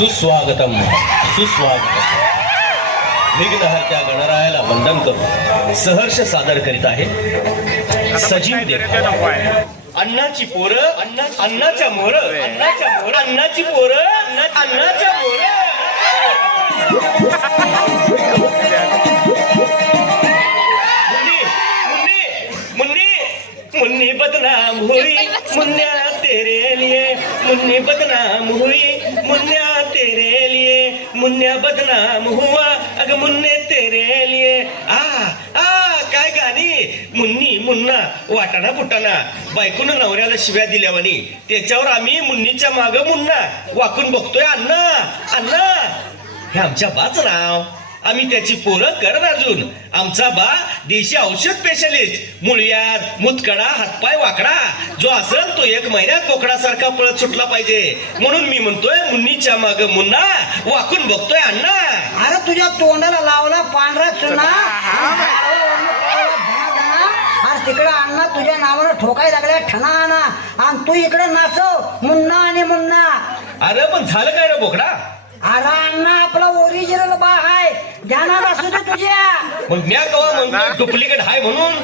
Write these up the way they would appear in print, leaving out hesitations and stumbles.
सुस्वागतम सुस्वागतम. विघ्नहर्त्या गणरायाला वंदन करून सहर्ष सादर करीत आहे सजीव देव. अन्नाची पोरं अन्नाच्या मोर अन्नाची पोरं अन्नाच्या मोर. मुन्नी बदनाम हुई मुन्या तेरे लिए. मुन्नी बदनाम हुई मुन्या तेरे लिए. मुन्या बदनाम हुआ अग मुन्ने तेरे लिए. काय गाणी. मुन्नी मुन्ना वाटाणा फुटाणा बायकून नवऱ्याला शिव्या दिल्यावानी त्याच्यावर आम्ही मुन्नीच्या माग मुन्ना वाकून बघतोय. अण्णा अण्णा हे आमच्या बाच नाव. आम्ही त्याची पोरं करत अजून. आमचा बा देशी औषध स्पेशलिस्ट. मुळव्याध मुतकडा हातपाय वाकडा जो असेल तो 1 महिन्यात बोकडासारखा पळत सुटला पाहिजे. म्हणून मी म्हणतोय मुन्नीच्या माग मुन्ना वाकून बघतोय. अण्णा अरे तुझ्या तोंडाला लावला पांढरा चुना. आज तिकडे अण्णा तुझ्या नावानं ठोकाय लागल्या ठणाना आणि तू इकडे नाचव मुन्ना आणि मुन्ना. अरे पण झालं काय रे बोकडा. अरे अण्णा आपला ओरिजिनल बा आहे ध्यानात असू दे तुझ्या. मग म्या कवा म्हणतो डुप्लिकेट हाय म्हणून.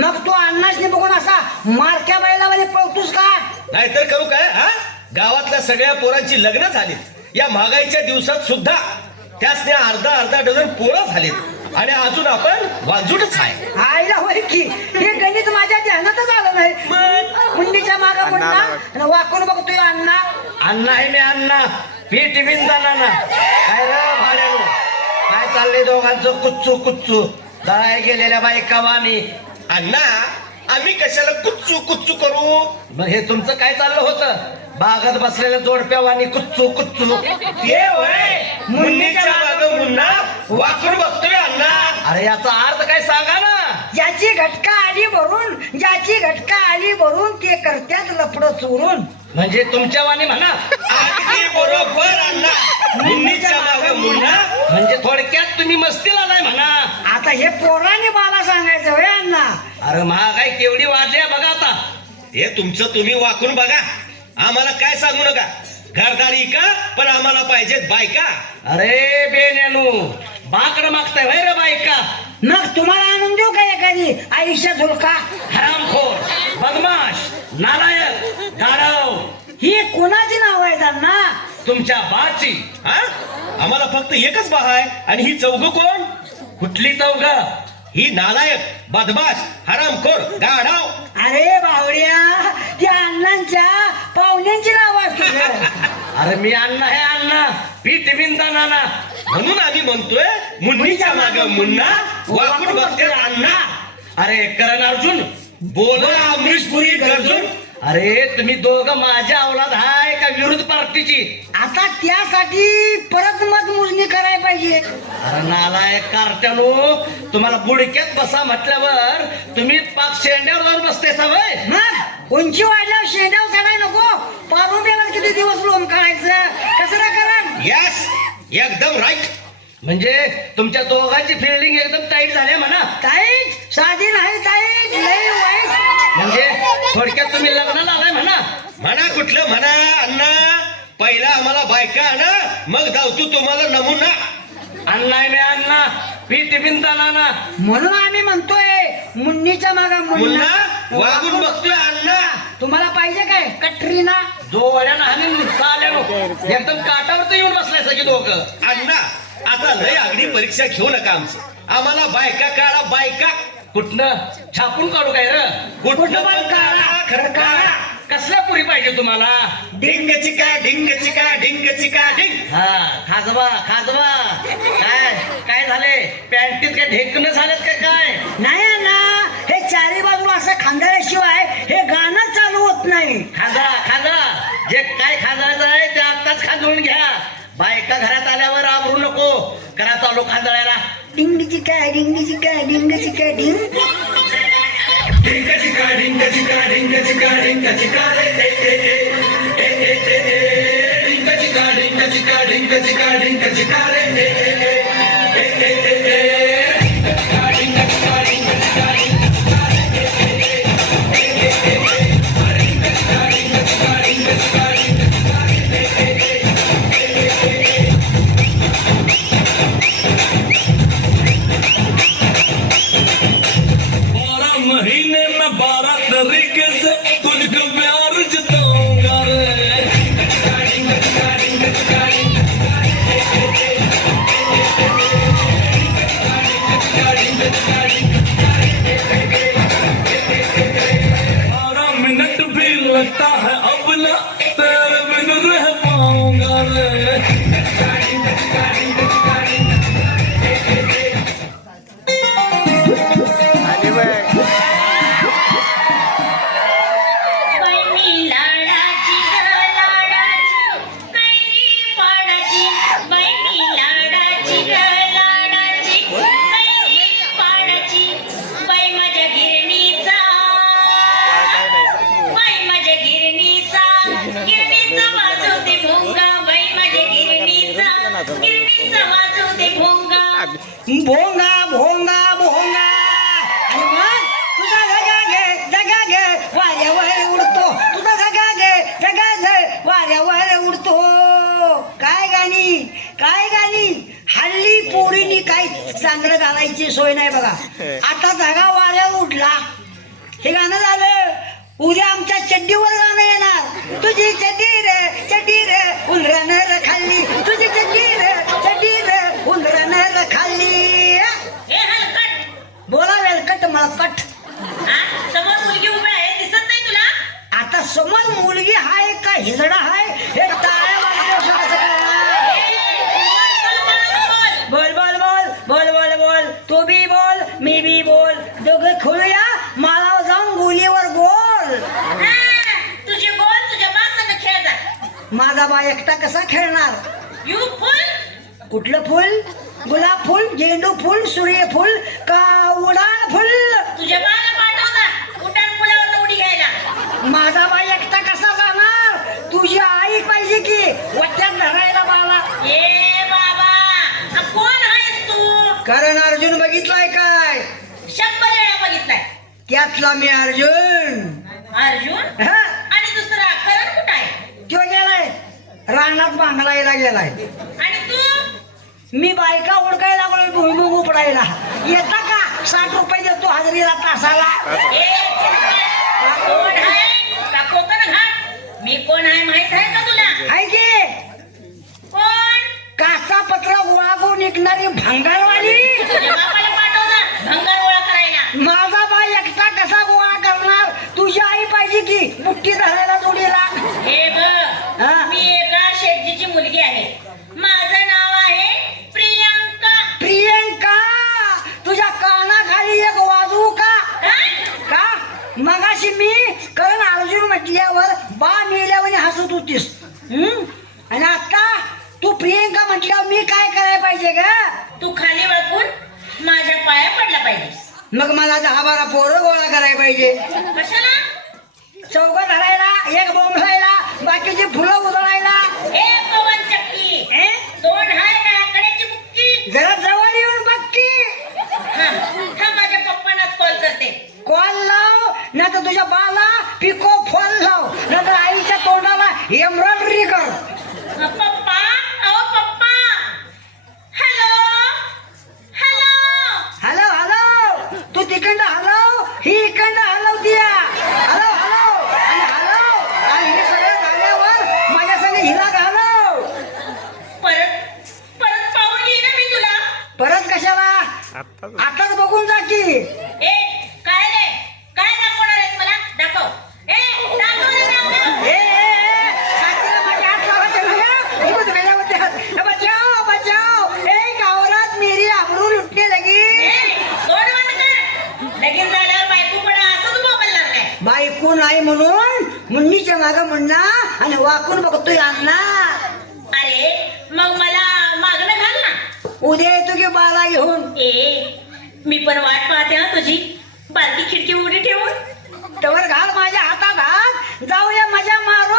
मग तू अण्णाच बघून असा मारक्या बैलावाले पळतोस का. नाहीतर करू काय. गावातल्या सगळ्या पोरांची लग्न झालीत या महागाईच्या दिवसात सुद्धा. त्यासने अर्धा डझन पोरं झालीत आणि अजून आपण वांजूटच आहे. आईला होय की हे गणित माझ्या ध्यानातच आलं नाही. मुन्नीच्या मागा मुन्ना वाकून बघतोय अण्णा. अण्णा आहे मी अण्णा पीठ विंदाना ना. काय रे भाड्यानो काय चाललंय दोघांचं कुच्चू कुच्चू. दळाय गेलेल्या बायका वाणी. अण्णा आम्ही कशाला कुच्चू कुच्चू करू. मग हे तुमचं काय चाललं होतं. बागत बसलेल्या जोडप्या वाणी कुच्चू कुच्चू. ते होय मुन्नीच्या माग मुन्ना वाकून बघतोय. अण्णा अरे याचा अर्थ काय सांगा ना. ज्याची घटका आली भरून ते करत्यात लपड चोरून. म्हणजे तुमच्या वाणी म्हणा. अगदी बरोबर अण्णा. मुन्नीच्या माग मुन्ना म्हणजे थोडक्यात तुम्ही मस्तीला नाही म्हणा. आता हे पोराने मला सांगायचं होय अण्णा. अरे महागाई केवढी वाढली बघा आता. हे तुमचं तुम्ही वाकून बघा. आम्हाला काय सांगू नका. घरदारी का पण आम्हाला पाहिजेत बायका. अरे बेनेनू बाकड मागताय वय रे बायका. मग तुम्हाला आणून देऊ का एखादी आयुष्य झुलका. हरामखोर बदमाश नालायक गाढव. ही कोणाची नाव आहेत अण्णा. तुमच्या बाची. आम्हाला फक्त एकच बा आहे आणि ही चौघ कोण. कुठली चौघ. ही नालायक बदमाश हरामखोर गाढव. अरे बावड्या त्या अण्णांच्या पाहुण्यांची नाव असते. अरे मी अण्णा हे अण्णा पीठ विंदाना ना. म्हणून आम्ही म्हणतोय मुन्नीच्या माग मुन्ना वाकून बघतोय. अण्णा अरे करण अर्जुन बोला अमरीशपुरी गरजून. अरे तुम्ही दोघं माझ्या अवलाद हाय का विरुद्ध पार्टीची. आता त्यासाठी परत मतमोजणी करायला पाहिजे. अरे नालायक कार्ट्यानो तुम्हाला बुडक्यात बसा म्हटल्यावर तुम्ही पाक शेंड्यावर जाऊन बसते सवय. मग उंची वाढल्यावर शेंड्यावर चढाय नको. पारुंड्याला किती दिवस लोन काढायचं कसं ना करा. यस एकदम राईट. म्हणजे तुमच्या दोघांची फिल्डिंग एकदम टाईट झाली म्हणा. टाईट साधी नाही टाईट लई वाईट. म्हणजे थोडक्यात तुम्ही लग्नाला आलाय म्हणा. म्हणा कुठलं म्हणा अण्णा. पहिला आम्हाला बायका आणा मग धावतो तुम्हाला नमुना. अण्णा मी अण्णा पीठ विंदाना ना. म्हणून आम्ही म्हणतोय मुन्नीच्या मागा मुन्ना वागून बघतोय. अण्णा तुम्हाला पाहिजे काय कटरीना. जो वड्यानं हानी चाल्यानो एकदम काटावर येऊन बसलाय सगळी दोघं. अण्णा आता लय आगडी परीक्षा घेऊ नका आमचं. आम्हाला बायका काढा बायका. कुठनं छापून काढू काय र. कुठलं पण काढा खरं काढा. कसल्या पुरी पाहिजे तुम्हाला. ढिंग चिका ढिंग चिका ढिंग चिका ढिंग. हा खाजवा काय काय झाले पॅन्टीत काय ढेकणं झालेत का काय. नाही ना हे चारी बाजूला असं खांदाळ्याशिवाय हे गाणं चालू होत नाही. खाजा जे काय खाजायचं आहे ते आत्ताच खाजवून घ्या. बायका घरात आल्यावर आवरू नको. करा चालू खांदळायला. डिंगची काय डिंगची काय डिंगची काय डिंग. ढिंग चिका ढिंग चिका ढिंग चिका ढिंग चिका रे ढिंग चिका ढिंग चिका ढिंग चिका ढिंग चिका रे गिरणीचा वाजवते भोंगा. भोंगा भोंगा भोंगा आणि मग तुझा जगा घे वाऱ्यावर उडतो. तुझा जगा घे वाऱ्यावर उडतो. काय गाणी हल्ली पोरीनी काही चांगलं घालायची सोय नाही बघा. आता जागा वाऱ्यावर उठला हे गाणं झालं. उद्या आमच्या चड्डीवर गाणं येणार. तुझी चड्डी रे उंदरानं खाल्ली. तुझी चड्डी रे उंदरानं खाल्ली. हे हलकट. बोला वेलकट मळकट. हा? समोर मुलगी उभी आहे, दिसत नाही तुला? आता समोर मुलगी हाय का हिजडा हाय हे टाळ्या वाजल्याशिवाय कसं कळणार? बोल बोल बोल बोल बोल बोल तू बी बोल मी बी बोल दोघे खोलूया माळावर जाऊन गोलीवर गोल. हा, तुझे बोल तुझ्या बासानं खेळ जा. माझा बा एकटा कसा खेळणार? यू फुल. कुठलं फुल? गुलाब फुल, झेंडू फुल, सूर्यफुल का उडान फुल? तुझ्या बाला पाठव जा उड्डाण पुलावर उडी घ्यायला. माझा बा एकटा कसा जाणार? तुझी आई पाहिजे की वट्यात धरायला बाला. ए बाबा, हा कोण आहेस तू? कारण अर्जुन बघितलाय काय? 100 वेळा बघितलाय. त्यातला मी अर्जुन. अर्जुन हा, आणि दुसरा करण कुठं आहे? तो गेलाय रानात बांगलायला गेलाय. आणि तू? मी बायका ओळखायला लागलोय भुईमुग उपडायला. येता का? 60 रुपये देतो हजेरीला तासाला. ए, चिंता. कोण आहे का कोकण घाट? मी कोण आहे माहित आहे का तुला? आहे की कोण? काचा पत्र वागून निघणारी भंगारवाली. तुझ्या बापाला पाठव जा भंगार गोळा करायला. माझा बाई एकटा कसा गोळा करणार? तुझी आई पाहिजे की मुठ्ठी धरायला जोडीला. हे बघ, हा. मी एका शेटजीची मुलगी आहे. माझं नाव आहे प्रियंका. प्रियंका तुझ्या कानाखाली एक वाजवू का? काय? का मगाशी मी करण अर्जुन म्हटल्यावर बा मेल्यावर हसत होतीस. आणि आता तू प्रियंका म्हटल्यावर मी काय करायला पाहिजे ग? तू खाली वाकून माझ्या पाया पडला पाहिजेस. मग मला 10-12 पोरं गोळा करायला पाहिजे. कशाला? चौघ धरायला, एक बोंबलायला, बाकीची फुलं उधळायला. ए पवन चक्की, दोन हाय का आकड्याची बुक्की? जरा जवळ येऊन बघ की. हा माझ्या पप्पांनाच कॉल करते. कॉल लाव नाही तर तुझ्या बाला पिको फॉल लाव नाही तर आईच्या तोंडाला एम्ब्रॉयडरी कर. पप्पा, अहो पप्पा. Hello hello. हॅलो हॅलो तू तिकडं हलव ही इकडं हलवतीया. हॅलो हॅलो आणि हॅलो आणि हे सगळं झाल्यावर माझ्या संग हिला घालव. परत परत पाहून घे ना मी तुला. परत कशाला? आताच बघून जा की. ए काय रे, काय दाखवणार आहेस मला? दाखव. ए दाखव रे, दाखव. साथीला माझ्या हात लावायचे नाही हं. उगाच वेड्यामध्ये हात. बचाव बचाव. गावात मेरी आबरू लुटणे लगी. ए सोड मला कर. लगीन झाल्यावर बायको पण असंच बोलणार काय? बायको नाही म्हणून मुन्नीच्या मागं म्हणणार आणि वाकून बघतोय अण्णा. अरे मग मला मागणं घाल ना. उद्या येतो की बाला घेऊन. ए मी पण वाट पाहते हा तुझी. बारकी खिडकी उघडी ठेवून. तवर घाल माझ्या हातात हात. जाऊया मजा मारून.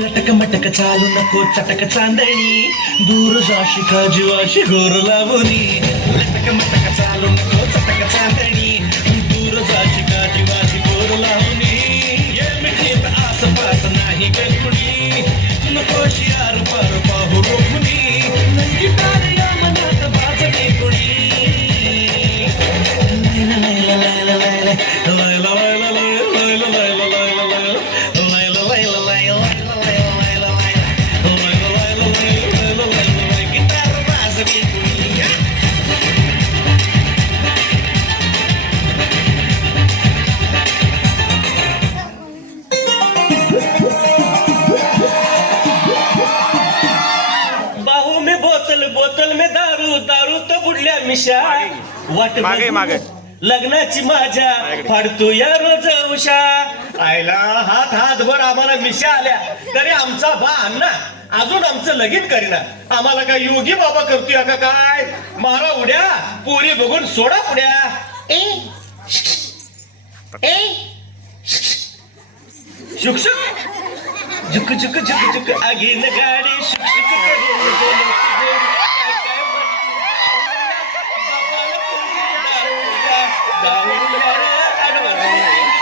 लटक मटक चालू नको चटक चांदणी दूर जाशी का जीवाशी घोर लावणी. लटक मटक चालू नको चटक चांदणी दूर जाशी का जीवाशी घोर लावणी. ये मिठीत आसपास नाही कळकुणी नकोशी आर पार पाहू रोखुनी. गिटार या मनात वाजणे कुणी. लायला लायला लायला लायला लायला लायला लायला लायला लायला लायला लायला बाहू में बोतल बोतल में दारू दारू तो बुडल्या मिशा. वाट मागे, मागे. लग्नाची माझ्या फाडतो या रोज उषा. आयला हातभर आम्हाला मिशा आल्या तरी आमचा बा अण्णा अजून आमचं लगीन करीना. आम्हाला काय योगी बाबा करतोय का काय? मारा उड्या, पोरी बघून सोडा पुड्या. ए ए शुकशुक झुक झुक झुक झुक आगीन गाडी शुकशुक करून बोलत गोड. काय काय दारूया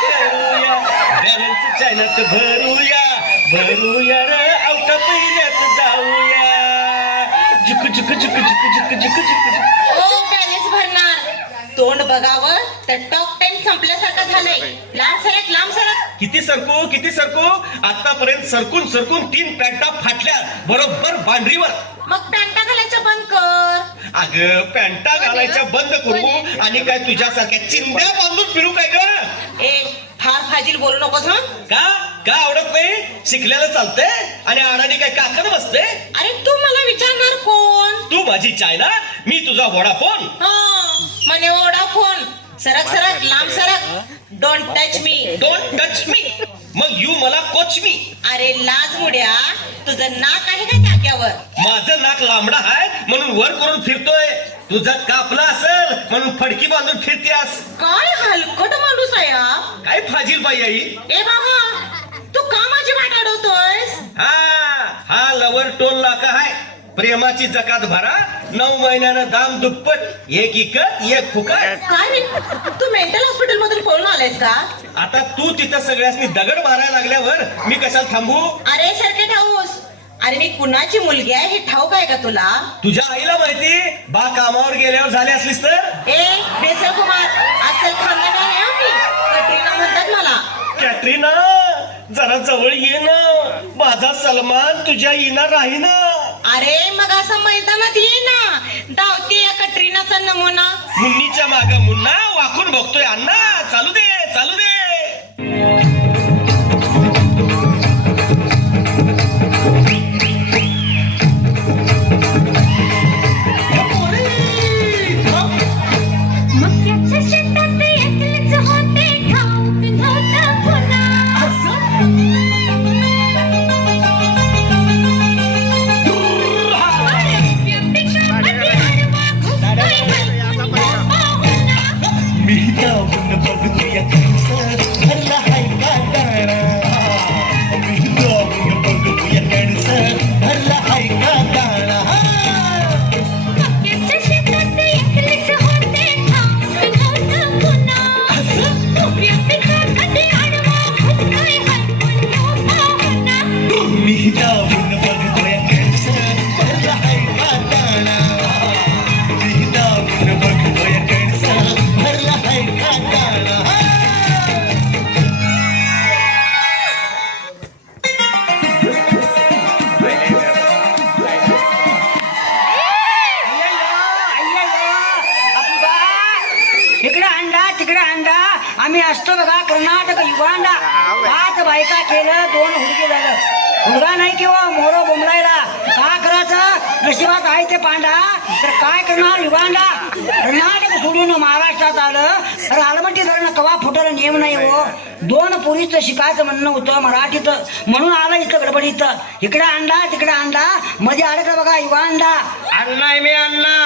करूया बॅलन्स चायनात भरूया रे आवटा पहिल्यात जाऊया. झुक झुक झुक झुक झुक झुक झुक झुक. ओ बॅलन्स भरणार तोंड बघावं तर टॉक टाइम संपल्यासारखं झालंय. लांब सरक. किती सरकू आतापर्यंत सरकून 3 पॅन्टा फाटल्या बरोबर बांधरीवर. मग पॅन्टा घालायचं बंद कर. अगं पॅन्टा घालायच्या बंद करू आणि काय तुझ्यासारख्या चिंध्या बांधून फिरू काय ग? ए फार फाजील बोलू नकोस हं. का आवडत नाही? शिकलेलं चालतंय आणि अडाणी काय काकड बसते? अरे तू मला विचारणार कोण? तू माझी चायना, मी तुझा वडाफोन. म्हणे ओढा फोन. सरक लांब सरक. Don't touch me. Don't touch me. मग यू मला कोच मी. अरे लाज मुड्या, तुझं नाक आहे का टाक्यावर? माझं नाक लांबडा आहे म्हणून वर करून फिरतोय. तुझा कापला असेल म्हणून फडकी बांधून फिरतेस. काय हलकट माणूस आहे हा. काय फाजील बाई आई. ए बाबा, तू का माझी वाट अडवतोयस? हा लवर टोल नाका आहे. प्रेमाची जकात भरा, 9 महिन्यानं दाम दुप्पट. एक इकत एक फुकट. काय रे, तू मेंटल हॉस्पिटल मधून पळून आलायस का? आता तू तिथं सगळ्यांनी दगड मारायला लागल्यावर मी कशाला थांबू? अरे सारखे ठाऊस. अरे मी कुणाची मुलगी आहे हे ठाऊक आहे का तुला? तुझ्या आईला माहिती. बा कामावर गेल्यावर झाले असलीस तर. ए बेसल कुमार, असेल खानदान आहे आम्ही. कटरीना म्हणतात मला. कॅटरीना जरा जवळ ये ना. माझा सलमान तुझ्या येणार राही ना. अरे मग असं मैदानात ये ना. धावती या कटरीनाचा नमुना. मुन्नीच्या माग मुन्ना वाकून बघतोय अण्णा. चालू दे. मक्याच्या शेतात एकलेच होते ठाऊक नव्हतं पुन्हा. व्यक्तिकामध्ये आडवा घुसतोय पाहुणा. मी जाऊन बघतोय कॅन्सर भरला हाय का गाणा. मी जाऊन बघतोय कॅन्सर भरला हाय का गाणा. मक्याच्या शेतात एकलेच होते ठाऊक नव्हतं पुन्हा. व्यक्तिकामध्ये आडवा घुसतोय पाहुणा. मी जाऊन बघतोय कॅन्सर भरला हाय का गाणा. मी जाऊन बघतोय कॅन्सर भरला हाय का गाणा. तिकडे अंडा आम्ही असतो बघा. कर्नाटक युगांडा 5 बायका केलं, 2 हुडकी झालं. हुडगा नाही किंवा मोरो बोंबलायला काय करायचं? नशिबात आहे ते पांडा तर काय करणार युगांडा. कर्नाटक सोडून महाराष्ट्रात आलं तर आलमट्टी धरणं कवा फुटायला नियम नाही हो. 2 पोरीचं शिकायचं म्हणणं होतं मराठीत म्हणून आलं इथं गडबडीत. इकडे अंडा तिकडे अंडा मध्ये अडकलं बघा युगांडा. अण्णा आहे मी अण्णा.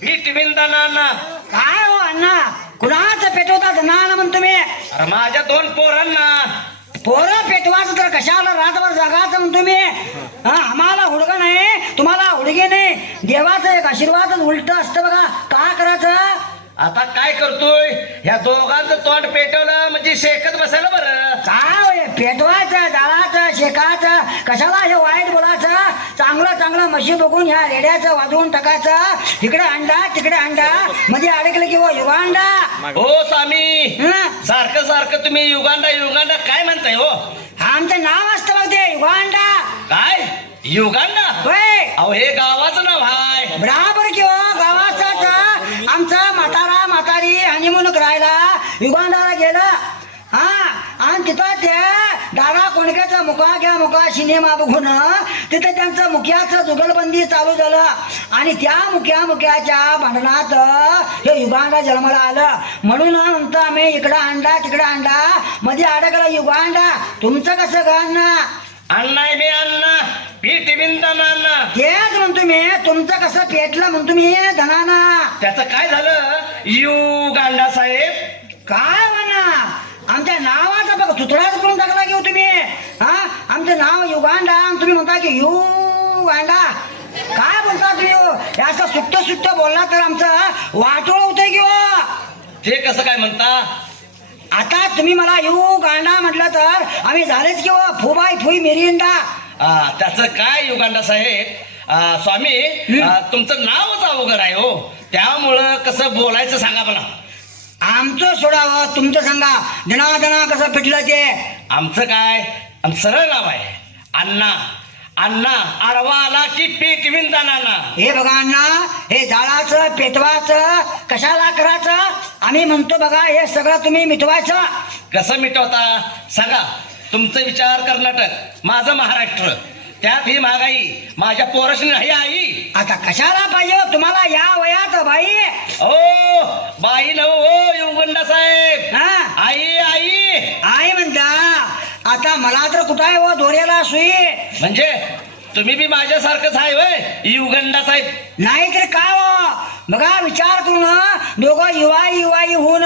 पीठ विंदाना अण्णा. काय हो अण्णा कुणाचं पेटवतात नाना म्हणतो मी. अरे माझ्या 2 पोरांना. पोरं पेटवायचं तर कशाला रातभर जगाचं म्हणतो मी. आम्हाला हुडगा नाही तुम्हाला हुडगे नाही. देवाचं एक आशीर्वादच उलट असतं बघा. काय करायचं? आता काय करतोय? ह्या दोघांचं तोंड पेटवलं म्हणजे शेकत बसायला बरं. काय होय? पेटवायचं जाळाचं शेकाचं कशाला हे वाईट बोलायचं. चांगलं म्हशी बघून ह्या रेड्याचं वाजवून टाकायचं. इकडे अंडा तिकडे अंडा मध्ये अडकलं की युगांडा. हो स्वामी, सारखं तुम्ही युगांडा काय म्हणताय हो? आमचं नाव असतं बघ ते युगांडा. काय युगांडा? होय अहो हे गावाचं नाव आहे. बराबर किंवा गावाचाच. आमचं म्हातारी हनीमून करायला युगांडाला गेलं. आणि तिथं ते दादा कोणक्याचं मुका घ्या मुका सिनेमा बघून तिथे त्यांचं मुख्याचं जुगलबंदी चालू झालं आणि त्या मुख्याच्या भांडणात हे युगांडा जन्माला आलं. म्हणून म्हणतो आम्ही इकडं अंडा तिकडं अंडा मध्ये अडकला युगांडा. तुमचं कसं गाणं अण्णा आहे मी अण्णा पीठ विंदाना. तेच म्हणतो मी तुमचं कसं पेटलं म्हणतो मी धनाना. त्याचं काय झालं यू गांडा साहेब? काय म्हणा आमच्या नावाचा बघ तुतडाच करून टाकला घेऊ तुम्ही. हा आमचं नाव युगांडा आणि तुम्ही म्हणता की युगांडा. काय बोलता तुम्ही हे असं सुट्ट बोलला तर आमचं वाटोळ होतंय की हो. ते कसं काय म्हणता? आता तुम्ही मला युगांडा म्हटलं तर आम्ही झालेच की हो फुबाई फुई मिरिंडा. त्याचं काय युगांडा साहेब? स्वामी तुमचं नावच अवघड आहे हो, त्यामुळं कसं बोलायचं सांगा मला. आमचं सोडावं तुमचं सांगा. दना कसं पिटलं ते. आमचं काय सरळ नाव आहे अण्णा. अण्णा आडवा आला की पीठ विंदाना. हे बघा अण्णा हे जाळाचं पेटवाचं कशाला करायचं आम्ही म्हणतो बघा हे सगळं तुम्ही मिटवायचं. कसं मिटवता सांगा? तुमचं विचार कर्नाटक, माझं महाराष्ट्र, त्यात ही महागाई माझ्या पोराशी नाही आई. आता कशाला पाहिजे हो तुम्हाला या वयात बाई. ओ बाई नव हो युगंडा साहेब. हा आई आई आई म्हणता. आता मला तर कुठं आहे हो दोऱ्याला सुई. म्हणजे तुम्ही बी माझ्यासारखंच आहे वय युगंडा साहेब? नाही तर काय हो बघा विचार करून दोघं युवाई होऊन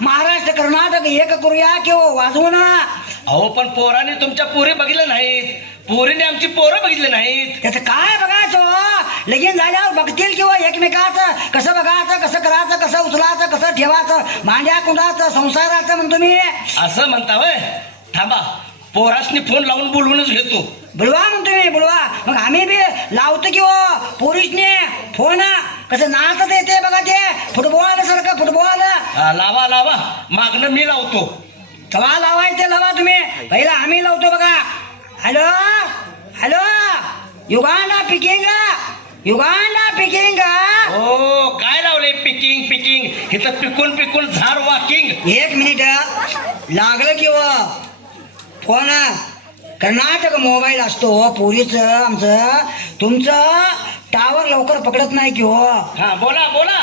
महाराष्ट्र कर्नाटक एक करूया किंवा वाजवून. अहो पण पोराने तुमच्या पोरी बघितलं नाहीत, पोरीने आमची पोरं बघितली नाहीत. त्याचं काय बघायचं लगीन झाल्यावर बघतील किंवा एकमेकाचं कसं बघायचं कसं करायचं कसं उचलायचं कसं ठेवायचं भांड्या कुंडाचं संसाराचं म्हणतो मी. असं म्हणता वय? थांबा पोरासनी फोन लावून बोलवूनच घेतो. बुलवा म्हणतो मी बुलवा. मग आम्ही बी लावतो किंवा पोरीसने फोन कसं नाचत येते बघा ते फुटबॉल सारखं फुटबॉल. लावा लावा मागणं मी लावतो. तवा लावायचं लावा तुम्ही पहिला आम्ही लावतो बघा. Hello hello Uganda picking Uganda picking. हो काय लावले पिकिंग पिकिंग? इथं पिकून पिकून झाड वॉकिंग. एक मिनिट लागलं किंवा फोन कर्नाटक मोबाईल असतो पुरीचं आमचं. तुमचं टावर लवकर पकडत नाही की हो. हा बोला बोला.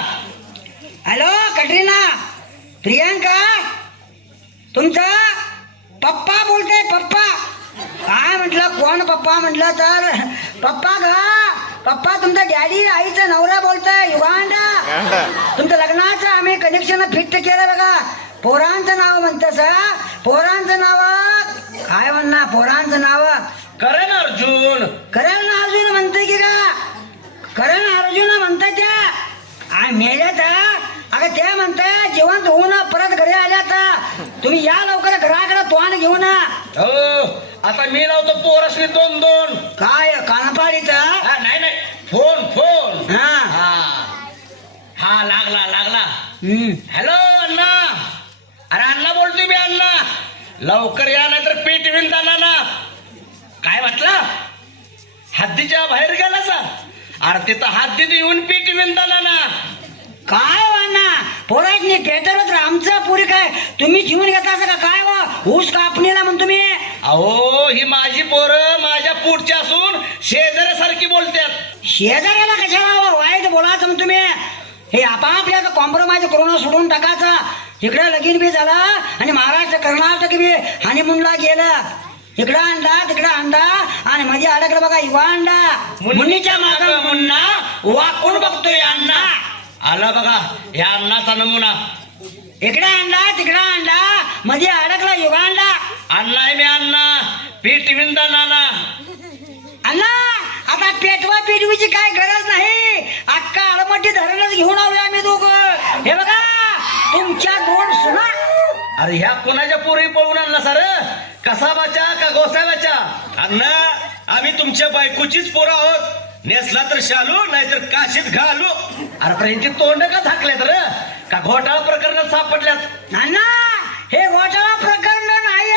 हॅलो कटरीना प्रियांका तुमचा पप्पा बोलते पप्पा. काय म्हटलं कोण पप्पा म्हटलं तर पप्पा पप्पा तुमचा डॅडी आईचं नवरा बोलतोय युगांडा. तुमचं लग्नाचं आम्ही कनेक्शन फिट केलं बघा. पोरांचं नाव म्हणतस पोरांचं नाव काय म्हणणार पोरांचं नाव करण अर्जुन. करण अर्जुन म्हणते की का करण अर्जुन म्हणतात त्या मेल्यात. अगं त्या म्हणताय जिवंत होऊन परत घरी आल्यात. तुम्ही या लवकर घराकडे तोंड घेऊन. हो आता मी लावतो पोरासनी दोन दोन. काय कानपाडीचा नाही नाही फोन फोन. हा हा लागला लागला. हम्म. हॅलो अण्णा. अरे अण्णा बोलतोय मी अण्णा. लवकर या नाहीतर पीठ विंदाना ना. काय म्हटलं? हद्दीच्या बाहेर गेला सा? अरे तिथं हद्दीत येऊन पीठ विंदाना ना. काय वाना पोरांनी पेटवलं तर आमचं पुरी काय तुम्ही जीवन घेता असं का काय वा ऊस कापणीला म्हणतो मी. अहो ही माझी पोरं माझ्या पुढची असून शेजाऱ्यासारखी बोलतात. शेजाऱ्याला कशाला वाईट बोलायचं म्हणतो मी. हे आपापल्या कॉम्प्रोमाइज करून सोडून टाकायचं. इकडे लगीन बी झाला आणि महाराष्ट्र कर्नाटक बी हनीमूनला गेलं. इकडं अंडा तिकडं अंडा आणि मध्ये अडकलं बघा युवा अंडा. मुन्नीच्या माग मुन्ना वाकून बघतोय अण्णा. आला बघा या अण्णाचा नमुना. इकडे अंडा तिकडं अंडा मध्ये अडकला युगांडा. अण्णा आहे मी अण्णा पीठ विंदाना ना. अण्णा आता पेटवा पेटवीची काय गरज नाही. अक्का आडमठी धरणच घेऊन आलोय आम्ही दोघं. हे बघा तुमच्या दोन सुना. अरे ह्या कोणाच्या पोरी पळून आणला सर? कसाबाच्या का गोसाव्याच्या? अण्णा आम्ही तुमच्या बायकोचीच पोरं आहोत. नेसला तर शालू नाहीतर काशीत घालू. अरे पण यांची तोंड का झाकल्यात रे? का घोटाळा प्रकरणात सापडल्यात? अण्णा हे घोटाळा प्रकरण नाही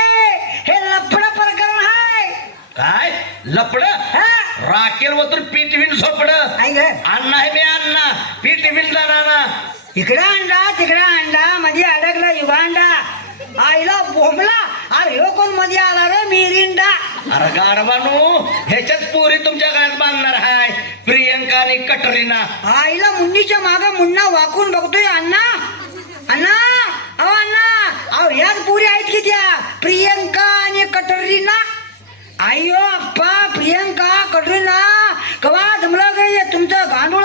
हे लफड प्रकरण आहे. काय लपड? हा? राखेल वतून पीठ विण झोपड. काय ग? अण्णा आहे मी अण्णा पीठ विण जाणार. इकडं अंडा तिकडं अंडा मध्ये अडकला युगांडा. आईला बोंबला अरे ह्यो कोण मध्ये आला रे मिरिंडा? अरे गारबानू, ह्याच्याच पोरी तुमच्या गळ्यात बांधणार हाय, प्रियंका आणि कटरीना. आईला मुन्नीच्या माग मुन्ना वाकून बघतोय. अण्णा अण्णा अहो अण्णा, अहो ह्याच पुरी आहेत की त्या प्रियंका आणि कटरीना? आयो अप्पा, प्रियंका कटरीना कवा जमला गे तुमचं गांडूळ?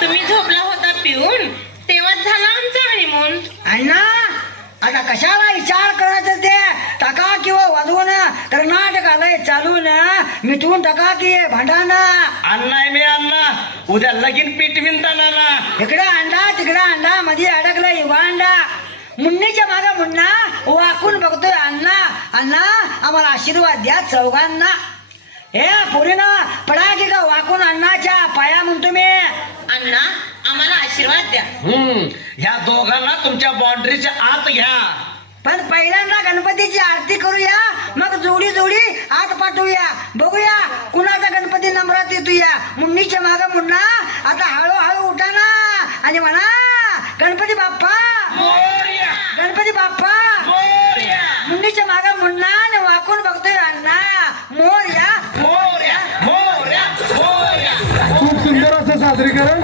तुम्ही झोपला होता पिऊन, तेव्हाच झाला आमचा हनीमून. अण्णा आता कशाला विचार करायचं ते? टाका किंवा वाजवून कर्नाटक आलंय चालून, मिटवून टाका की भांडण. अण्णा आहे मी अण्णा, उद्या लगीन पिटवीन ताना. इकडे अंडा तिकडे अंडा, मध्ये अडकला युगांडा. मुन्नीच्या मागे मुन्ना वाकून बघतोय. अण्णा अण्णा आम्हाला आशीर्वाद द्या चौघांना. हे पोरीना पडा की का वाकून अण्णाच्या पाया म्हणतो मी. अण्णा आम्हाला आशीर्वाद द्या. ह्या दोघांना तुमच्या बाउंड्रीच्या आत घ्या. पण पहिल्यांदा गणपतीची आरती करूया, मग जोडी जोडी हात पाठवूया, बघूया कुणाचा गणपती नम्रात येतोया. मुन्नीच्या मागे मुन्ना आता हळूहळू उठा ना आणि म्हणा गणपती बाप्पा, गणपती बाप्पा. मुन्नीच्या मागे मुन्ना आणि वाकून बघतोय अण्णा. मोरया मोरया मोरया मोरया. खूप सुंदर असं सादरीकरण